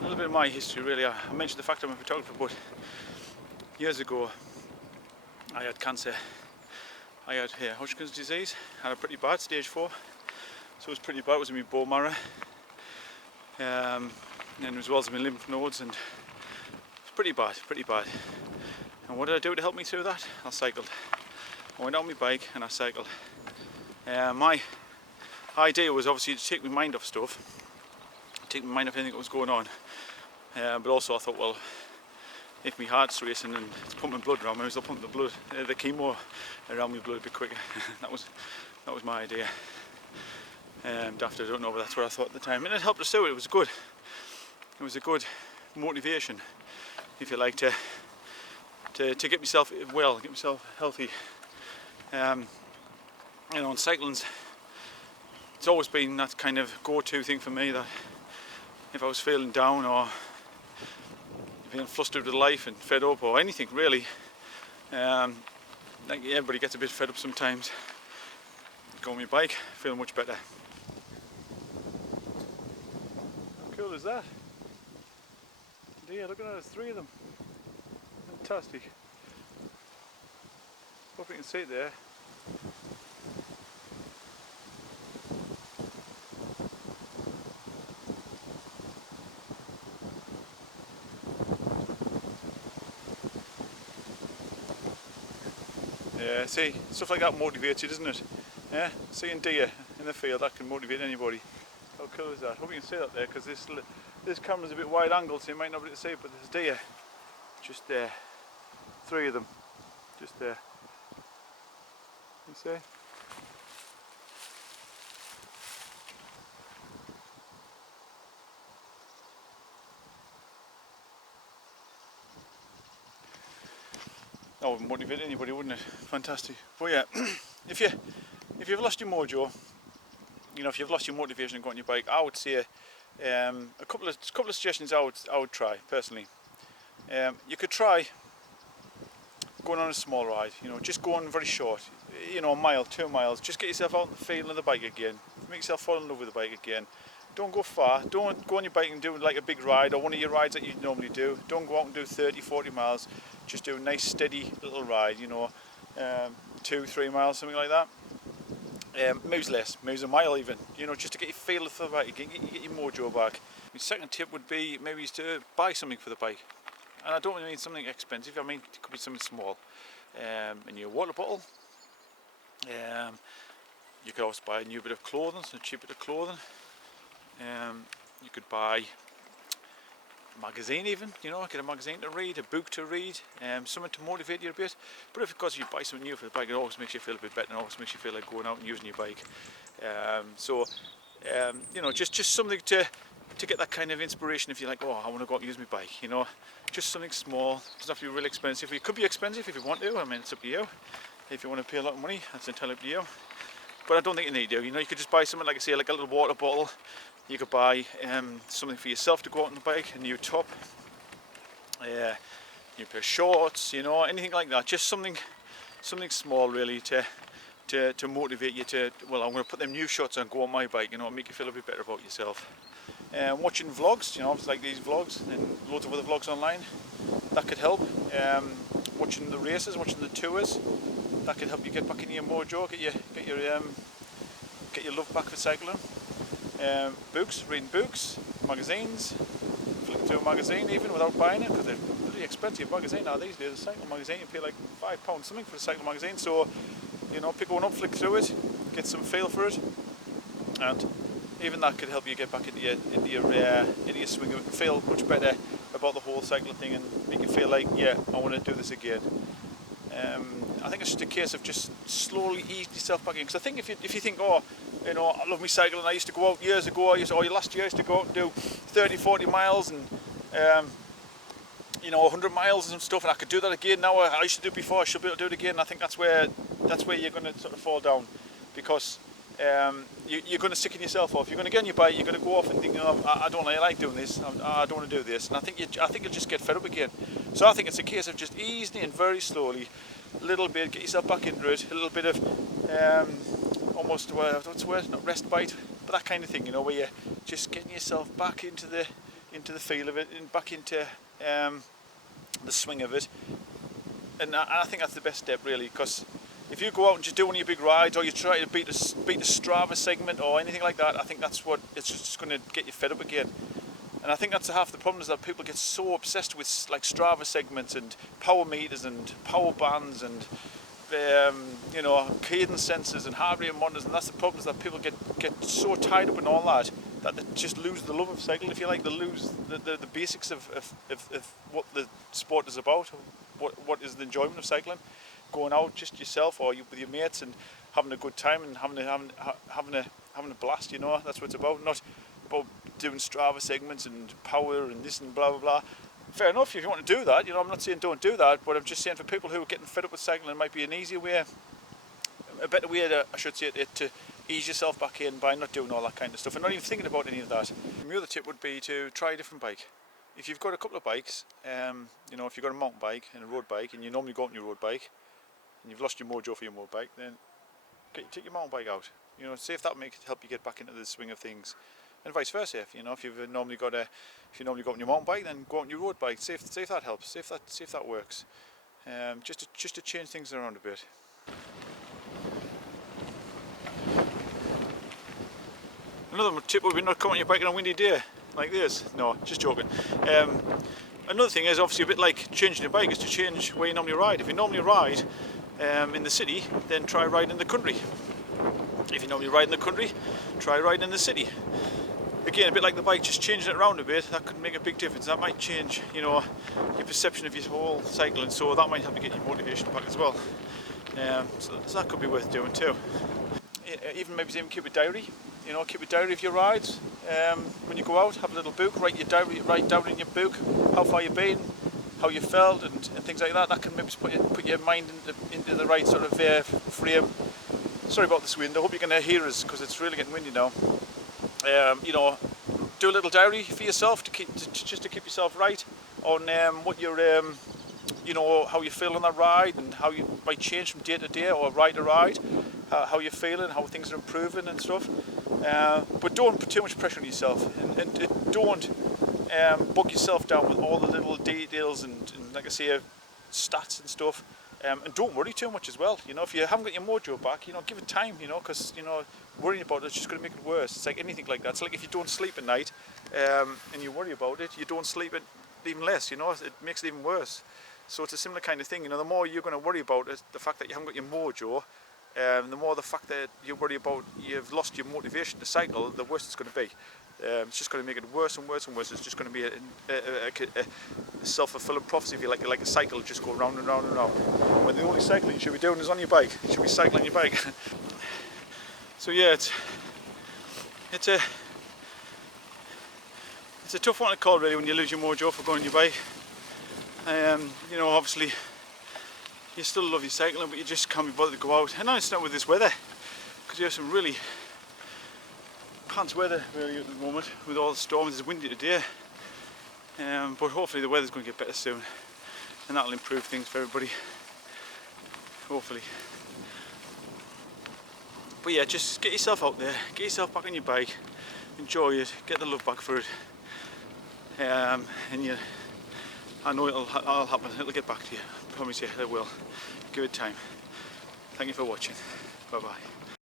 A little bit of my history really. I mentioned the fact I'm a photographer, but years ago I had cancer. I had Hodgkin's disease, had a pretty bad, stage 4, so it was pretty bad. It was in my bone marrow, and as well as my lymph nodes, and it's pretty bad. And what did I do to help me through that? I cycled. I went on my bike and I cycled. My idea was obviously to take my mind off stuff, take my mind off anything that was going on, but also I thought, well, if my heart's racing and it's pumping blood around me, I'll pump the chemo around my blood a bit quicker. that was my idea. Daft, I don't know, but that's what I thought at the time, and it helped us through it. It was good. It was a good motivation, if you like, to get myself well, get myself healthy. You know, and cycling's, it's always been that kind of go-to thing for me, that if I was feeling down or feeling flustered with life and fed up or anything really, like everybody gets a bit fed up sometimes, go on my bike, feel much better. How cool is that? Yeah, look at that, there's 3 of them. Fantastic. Hope you can see it there. Yeah, see, stuff like that motivates you, doesn't it? Yeah, seeing deer in the field, that can motivate anybody. How cool is that? Hope you can see that there, because this camera's a bit wide angled, so you might not be able to see it, but there's deer just there. 3 of them, just there. You see? That would motivate anybody, wouldn't it? Fantastic. But yeah, if you've lost your mojo, you know, if you've lost your motivation and go on your bike, I would say a couple of suggestions I would try personally. You could try going on a small ride. You know, just going very short. You know, a mile, 2 miles. Just get yourself out in the field on the bike again. Make yourself fall in love with the bike again. Don't go far. Don't go on your bike and do like a big ride or one of your rides that you normally do. Don't go out and do 30, 40 miles. Just do a nice steady little ride, you know, 2, 3 miles, something like that. Maybe less, maybe a mile even, you know, just to get your feel for the bike, get your mojo back. My second tip would be maybe to buy something for the bike. And I don't really mean something expensive, I mean it could be something small. In your water bottle. You could also buy a new bit of clothing, some cheap bit of clothing. You could buy a magazine even, you know, get a magazine to read, a book to read, something to motivate you a bit. But if you buy something new for the bike, it always makes you feel a bit better and always makes you feel like going out and using your bike. You know, just something to get that kind of inspiration if you're like, oh, I want to go out and use my bike, you know. Just something small, it doesn't have to be really expensive. It could be expensive if you want to, I mean, it's up to you. If you want to pay a lot of money, that's entirely up to you. But I don't think you need to, you know, you could just buy something like I say, like a little water bottle. You could buy something for yourself to go out on the bike, a new top, new pair of shorts, you know, anything like that. Just something small really to motivate you to, well, I'm going to put them new shorts on, go on my bike, you know, make you feel a bit better about yourself. Watching vlogs, you know, it's like these vlogs and loads of other vlogs online, that could help. Watching the races, watching the tours, that could help you get back in your mojo, get your love back for cycling. Books, reading books, magazines, flicking through a magazine even without buying it, because they're really expensive magazine now these days. A cycle magazine, you pay like £5 something for a cycle magazine, so, you know, pick one up, flick through it, get some feel for it, and even that could help you get back into your swing of it and feel much better about the whole cycling thing and make you feel like, yeah, I want to do this again. I think it's just a case of just slowly easing yourself back in, because I think if you think, oh, you know, I love my cycling, I used to go out years ago, last year I used to go out and do 30, 40 miles and you know, 100 miles and stuff, and I could do that again now. I used to do it before, I should be able to do it again. I think that's where you're going to sort of fall down, because you're going to sicken yourself off. You're going to get on your bike, you're going to go off and think, oh, I don't really like doing this, I don't want to do this, and I think you'll just get fed up again. So I think it's a case of just easing in very slowly, a little bit, get yourself back into it, a little bit of almost, what's the word, not respite, but that kind of thing, you know, where you're just getting yourself back into the into the feel of it, and back into the swing of it. And I think that's the best step, really, because if you go out and just do one of your big rides, or you try to beat the Strava segment or anything like that, I think that's what it's just going to get you fed up again. And I think that's half the problem, is that people get so obsessed with like Strava segments and power meters and power bands and you know, cadence sensors and heart rate monitors, and that's the problem, is that people get so tied up in all that they just lose the love of cycling, if you like. They lose the basics of what the sport is about, what is the enjoyment of cycling. Going out just yourself or with your mates and having a good time and having a blast, you know. That's what it's about, not about doing Strava segments and power and this and blah blah blah. Fair enough if you want to do that, you know, I'm not saying don't do that, but I'm just saying for people who are getting fed up with cycling, it might be an easier way, a better way to, I should say, to ease yourself back in by not doing all that kind of stuff and not even thinking about any of that. My other tip would be to try a different bike. If you've got a couple of bikes, you know, if you've got a mountain bike and a road bike, and you normally go out on your road bike, and you've lost your mojo for your motorbike, bike, then take your mountain bike out. You know, see if that may help you get back into the swing of things, and vice versa. If you know, if you normally go on your mountain bike, then go on your road bike. See if that helps. See if that works. Just to change things around a bit. Another tip would be not come on your bike on a windy day like this. No, just joking. Another thing is obviously a bit like changing your bike, is to change where you normally ride. If you normally ride in the city, then try riding in the country. If you normally ride in the country, try riding in the city. Again, a bit like the bike, just changing it around a bit, that could make a big difference. That might change, you know, your perception of your whole cycling, so that might help you get your motivation back as well. So that could be worth doing too. Even maybe keep a diary. You know, keep a diary of your rides. When you go out, have a little book, write down in your book how far you've been, how you felt, and things like that. That can maybe put your mind into the right sort of frame. Sorry about this wind. I hope you can hear us, because it's really getting windy now. You know, do a little diary for yourself just to keep yourself right on what you're, you know, how you feel on that ride, and how you might change from day to day or ride to ride, how you're feeling, how things are improving and stuff. But don't put too much pressure on yourself, and don't bog yourself down with all the little details and like I say, stats and stuff. And don't worry too much as well. You know, if you haven't got your mojo back, you know, give it time. You know, because you know, worrying about it's just going to make it worse. It's like anything like that. It's like if you don't sleep at night and you worry about it, you don't sleep it even less. You know, it makes it even worse. So it's a similar kind of thing. You know, the more you're going to worry about it, the fact that you haven't got your mojo, the more the fact that you worry about you've lost your motivation to cycle, the worse it's going to be. It's just going to make it worse and worse and worse. It's just going to be a self-fulfilling prophecy, if you like a cycle, just go round and round and round. When the only cycling you should be doing is on your bike. You should be cycling your bike. So yeah, it's a tough one to call really when you lose your mojo for going on your bike. You know, obviously you still love your cycling, but you just can't be bothered to go out. And I understand with this weather, because you have some really pants weather really at the moment with all the storms. It's windy today, but hopefully the weather's going to get better soon, and that'll improve things for everybody, hopefully. But yeah, just get yourself out there, get yourself back on your bike, enjoy it, get the love back for it, and I know it'll happen, it'll get back to you, I promise you it will. Give it time. Thank you for watching, bye bye.